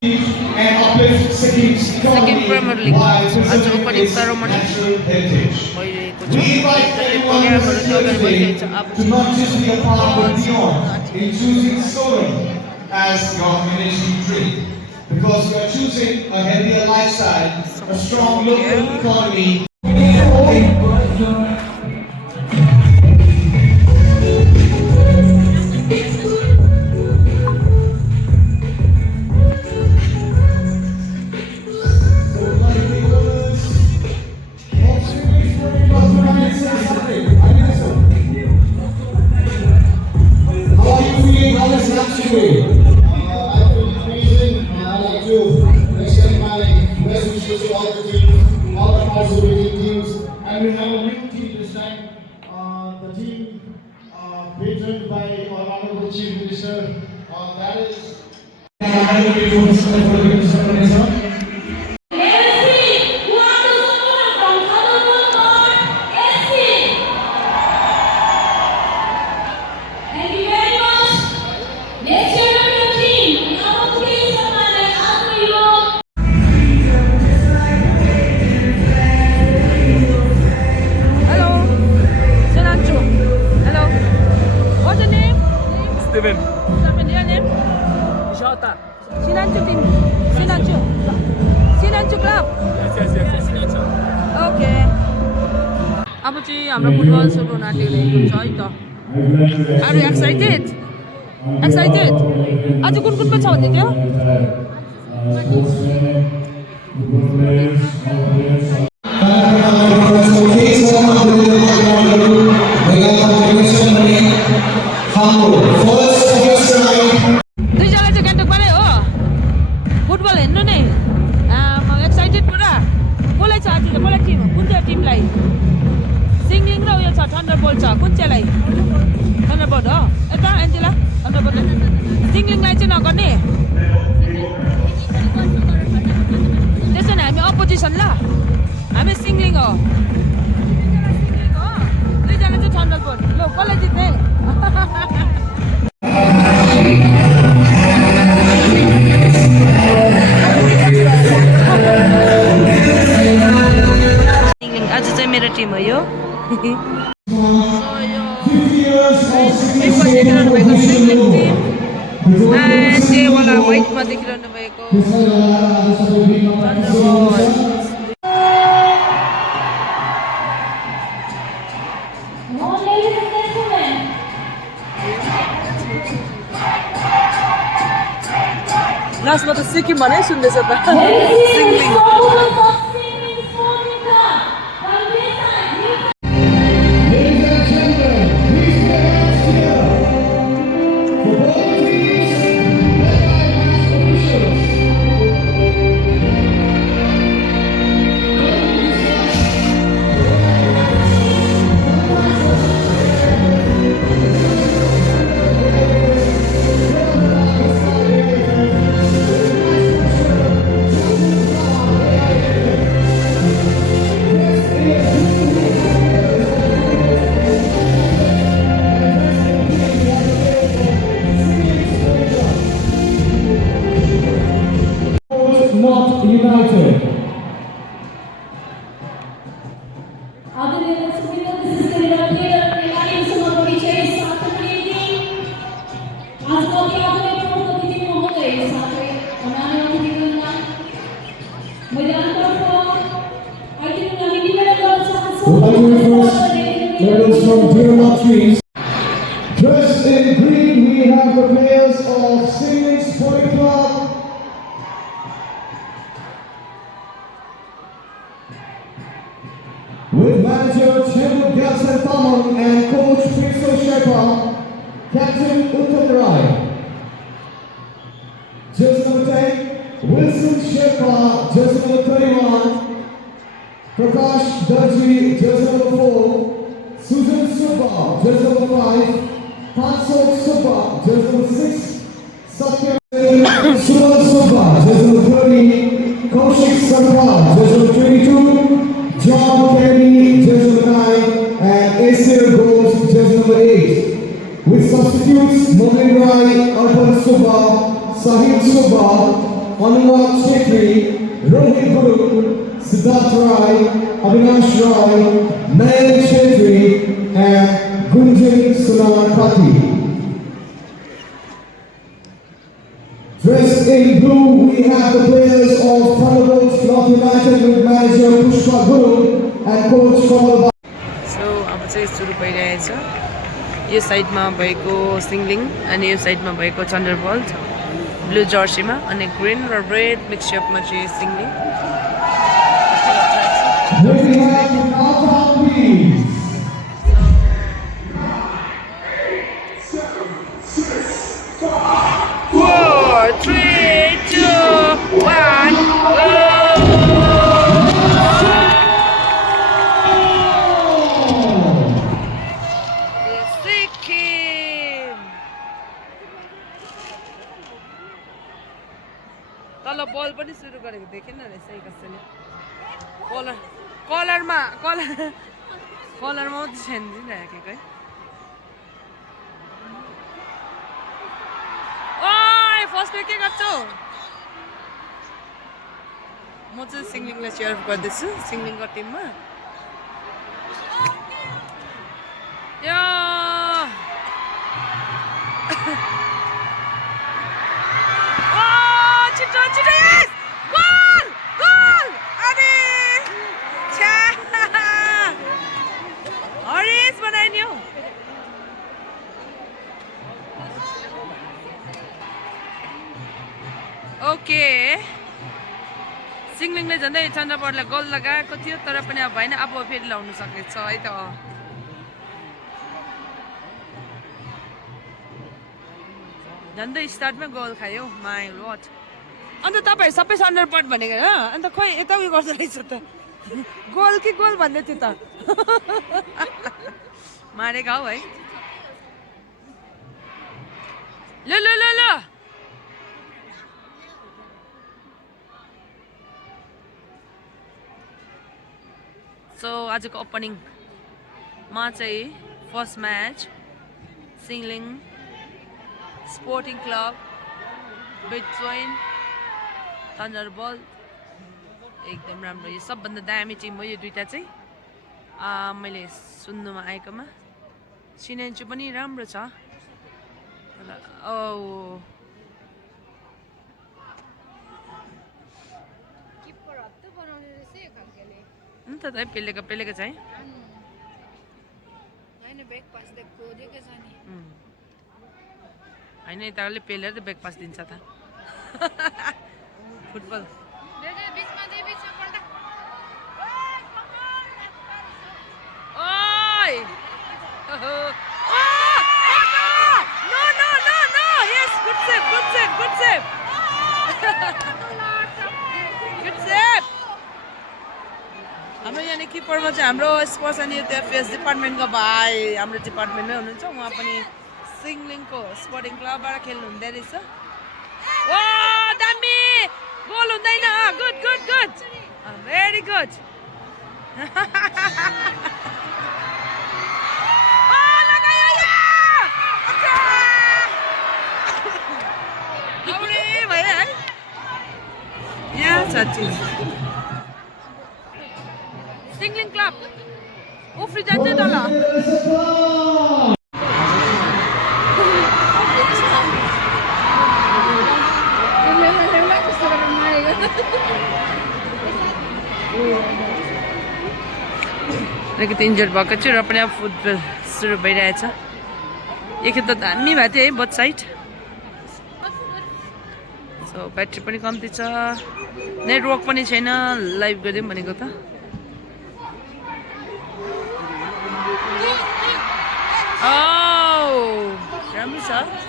and uplift Sikim's Second Premier economy League. while आज preserving opening its ceremony natural heritage. भइरहेको छ। We invite everyone who is here today to not just be a part but beyond in choosing Sorum as your community drink, because you are choosing a healthier lifestyle, a strong local economy. And we have a new team this time. The team patroned by our Honorable Chief Minister. That is. Hello, Sinanchu. Hello. What's your name? Steven. Steven, your name? Jota. Sinanchu team. Sinanchu. Sinanchu club. Yes. Okay. अब चाहिँ हाम्रो फुटबल सुरु हुन आँटिरहेको छ है त। Are you excited? Excited? आज कुन कुन पो छ भन्दै थियो? दुईजना चाहिँ गान्तोकबाटै हो फुटबल हेर्नु नि एक्साइटेड पुरा कसलाई छ आज कसलाई टिम कुन चाहिँ टिमलाई सिङ्गिङ र उयो छ थन्डरबोल्ट छ कुन चाहिँलाई थन्डरबोल्ट हो यता एन्जेला थन्डरबोल्ट सिङ्गिङलाई चाहिँ नगर्ने त्यसो भने हामी अपोजिसन ल हामी सिङ्गिङ हो दुईजना चाहिँ थन्डरबोल्ट ल कसलाई जित्ने आज चाहिँ मेरो टिम हो यो देखिरहनु भएको सिङ्गिङ टिम त्यहीवाला वाइटमा देखिरहनु भएको लास्टमा त सिक्किम भने सुन्दैछ त singing Not united. Ladies from Dearmont Trees. Dressed in green, we have the players of Singing Sporting Club. With manager Chemu Gelsen Tamang and coach Prince Sherpa, captain Uttam Rai. Jersey number 10, Wilson Sherpa, jersey number 31. Prakash Darji, jersey number 4. Susan Subba, jersey number 5. Pansok Subba, jersey number 6. Satya Suman Subba, jersey number 30. Kaushik Sarwal, jersey number 22. John Kenny, jersey number 9, and Asir Ghosh, jersey number 8. With substitutes, Momin Rai, Arpan Subba, Sahib Subba, Anurag Chetri, Rohit Guru, Siddharth Rai, Avinash Rai, Nayan Chetri, and Gunjan Sunakati. Dressed in blue, we have the players of Thunderbolts Cloth United with manager Pushpa Guru and coach Kamal. सो अब चाहिँ सुरु भइरहेछ यो साइडमा भएको सिङ्लिङ अनि यो साइडमा भएको थन्डरबोल्ट ब्लू जर्सीमा अनि ग्रिन र रेड मिक्सअपमा चाहिँ सिङ्लिङ We have Nata please. 4, 3, 2, 1, go! तल बल पनि सुरु गरेको देखेन रहेछ है कसैले कलरमा मात्रै छेन्दिरहेको है ओइ फर्स्ट के गर्छौ म चाहिँ सिङ्लिङलाई सेयर गर्दैछु सिङ्लिङको टिममा यो छिटो छिटो यस गोल गोल अनि छ्या हरिस बनाइदियो ओके सिङ्लिङले झन्डै चन्द्रबोर्डलाई गोल लगाएको थियो तर पनि अब भएन अब फेरि लाउनु सकेको छ है त झन्डै स्टार्टमै गोल खायो माई लट अन्त तपाईँ सबै सन्डरबोर्ड भनेको होइन अन्त खोइ यता उयो गर्दो रहेछ त गोल कि गोल भन्दै थियो त मारेको हौ है ल ल ल ल सो आजको ओपनिङमा चाहिँ फर्स्ट म्याच सिङ्लिङ स्पोर्टिङ क्लब बिट्विन थन्डरबोल्ट एकदम राम्रो यो सबभन्दा दामी टिम हो यो दुईटा चाहिँ मैले सुन्नुमा आएकोमा सिनेन्चु पनि राम्रो छ ओ अन्त त पेलेको चाहिँ होइन यताले पेलेर त ब्रेकफास्ट दिन्छ त फुटबल ओइ नो यस गुड सेभ हाम्रो यहाँ किपरमा चाहिँ हाम्रो स्पोर्ट्स अनि एफएस डिपार्टमेन्टको भाइ हाम्रो डिपार्टमेन्टमै हुनुहुन्छ उहाँ पनि सिङ्लिङको स्पोर्टिङ क्लबबाट खेल्नु हुँदै रहेछ ओ दामी गोल हुँदैन गुड भेरी गुड भयो है यहाँ साँच्ची सिङ्लिङ क्लब उफ्री जान्छ तल अलिकति इन्जर्ड भएको छु र पनि अब फुटबल सुरु भइरहेछ एकखेप त दामी भएको थियो है बोथ साइड सो ब्याट्री पनि कम्ती छ नेटवर्क पनि छैन लाइभ गरिदिउँ भनेको त राम्रो छ